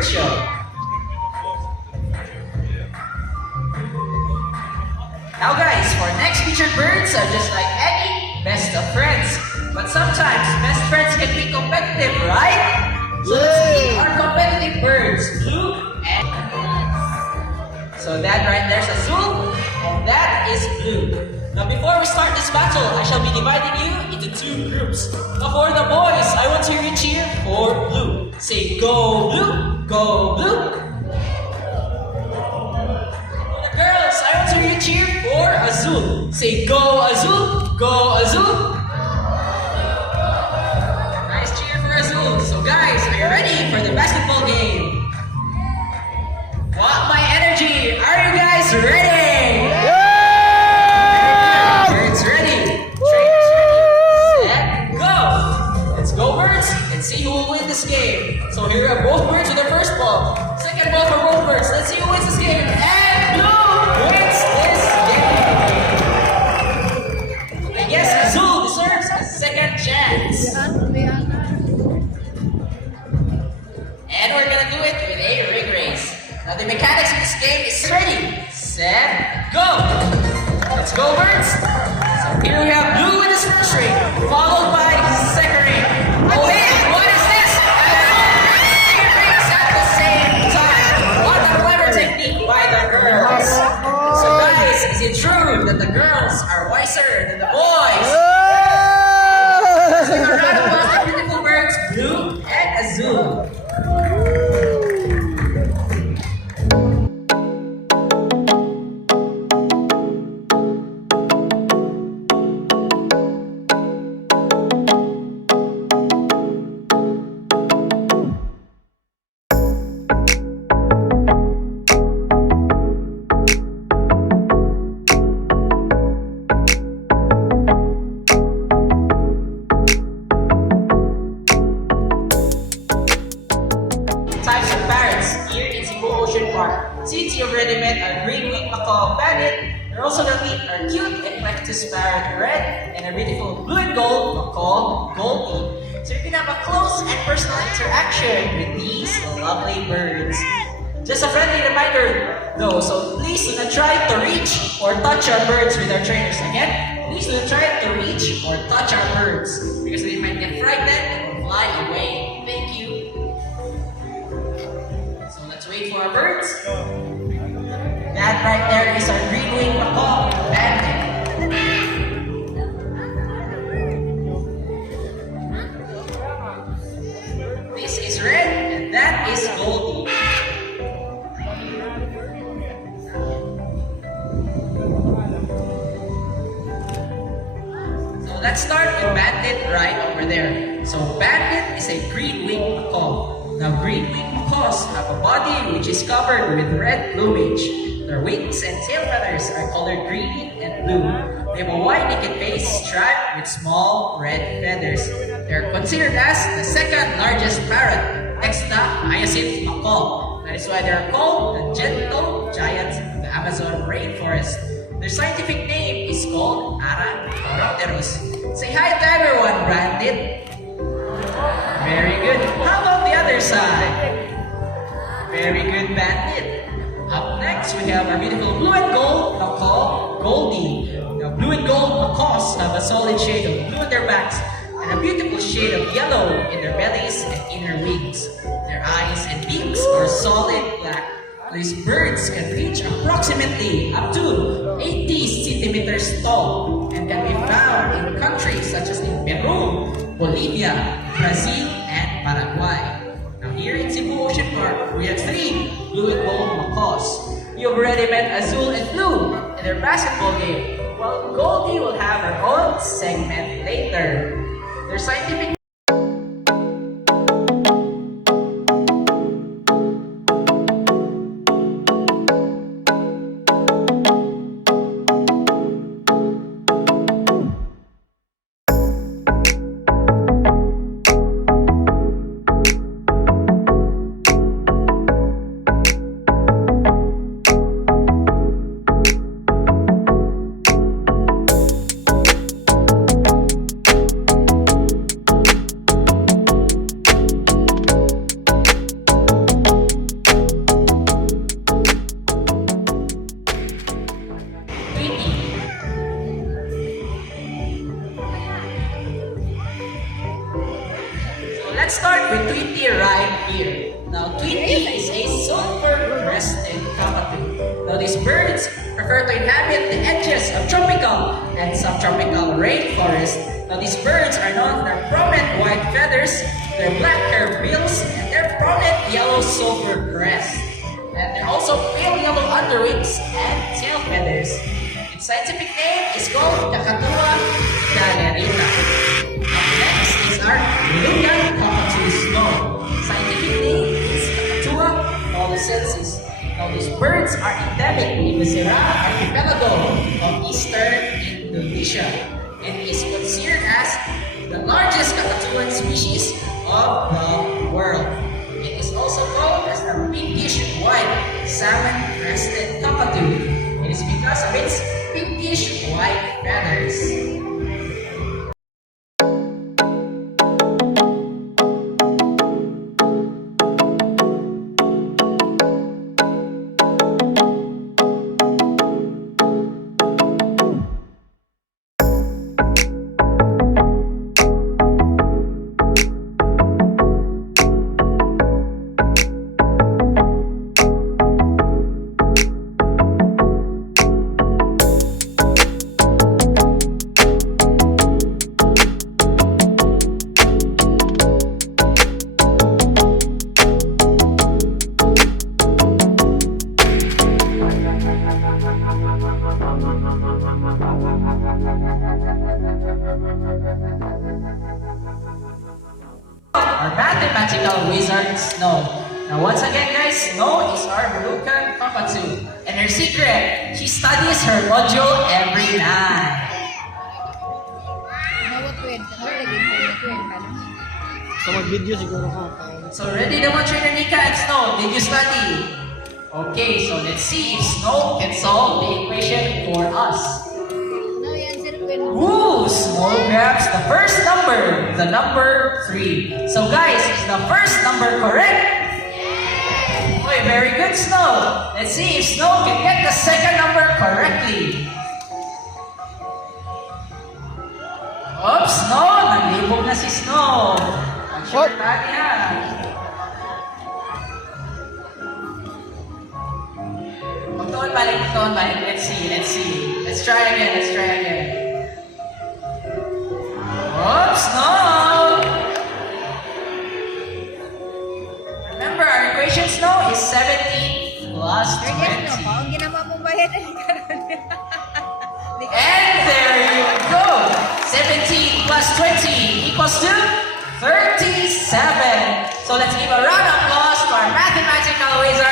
bird show. Now guys, for next featured birds are just like any best of friends. But sometimes best friends can be competitive, right? So let's meet our competitive birds, Blue and so that right there's Azul, and that is Blue. Now before we start this battle, I shall be dividing you into two groups. Now for the boys, I want to hear you cheer for Blue. Say go Blue, go Blue. For the girls, I want to hear you cheer for Azul. Say go Azul, go Azul. Nice cheer for Azul. So guys, are you ready for the basketball game? Want my energy? Are you guys ready? Yeah! Birds ready. Trainers ready. Set, go. Let's go, birds, and see who will win this game. So here are both birds with their first ball. Second ball for both birds. Let's see who wins this game. And Blue wins this game. Okay, yes, Azul deserves a second chance. And we're gonna do it with a rig race. Now the mechanics of this game is ready, set, go! Let's go, birds! So here we have Blue in his first ring, followed by second ring. Oh hey, what is this? Three rings at the same time. What a clever technique by the girls. So guys, is it true that the girls are wiser than the boys? So a round of applause for beautiful birds, Blue and Azul. Types of parrots here in Cebu Ocean Park. Since you already met our green-winged macaw bandit, you're also going to meet our cute eclectus parrot red and a beautiful blue and gold macaw Goldie. So you can have a close and personal interaction with these lovely birds. Just a friendly reminder though, so please do not try to reach or touch our birds with our trainers. Again, please do not try to reach or touch our birds because they might get frightened or fly away. Thank you. Wait for our birds. That right there is our green-winged macaw bandit. This is red and that is Goldie. So let's start with bandit right over there. So bandit is a green-winged macaw. Now, green-winged macaws have a body which is covered with red plumage. Their wings and tail feathers are colored green and blue. They have a wide naked face striped with small red feathers. They are considered as the second largest parrot next to hyacinth macaw. That is why they are called the gentle giants of the Amazon rainforest. Their scientific name is called Arachnopterus. Say hi to everyone, Brandon. Very good. How about the other side? Very good, bandit. Up next, we have our beautiful blue and gold macaw, Goldie. Now, blue and gold macaws have a solid shade of blue on their backs and a beautiful shade of yellow in their bellies and inner wings. Their eyes and beaks are solid black. These birds can reach approximately up to 80 centimeters tall and can be found in countries such as in Peru, Bolivia, Brazil, and Paraguay. Now here in Cebu Ocean Park, we have three blue and gold macaws. You've already met Azul and Blue in their basketball game, while Goldie will have her own segment later. Their scientific let's start with Tweety right here. Now, Tweety is a sulfur-crested cockatoo. Now, these birds prefer to inhabit the edges of tropical and subtropical rainforest. Now, these birds are known for their prominent white feathers, their black curved bills, and their prominent yellow sulfur crest. And they're also pale yellow underwings and tail feathers. Its scientific name is called Cakatua galerita. Up next is our Lehmann cockatoo snow. Scientific name is Cakatua mollisensis. Now these birds are endemic in the Sierra archipelago of eastern Indonesia and is considered as the largest cockatoo species of the world. It is also called as the pinkish white salmon-crested cockatoo. It is because of its pinkish white feathers. Our mathematical wizard, Snow. Now once again guys, Snow is our Moluccan cockatoo. And her secret, she studies her module every night. So mag-video siguro ko. So ready naman trainer Nika and Snow, did you study? Okay, so let's see if Snow can solve the equation for us. Woo! Snow grabs the first number, the number 3. So guys, is the first number correct? Yes! Okay, very good, Snow. Let's see if Snow can get the second number correctly. Oops, Snow! Naglibog na si Snow. Mag-short tali ha. Magtuon balik, magtuon balik. Let's see. Let's try again. Oops, no! Remember, our equation, Snow, is 17 plus 20. And there you go! 17 plus 20 equals to 37. So let's give a round of applause to our mathematical wizard.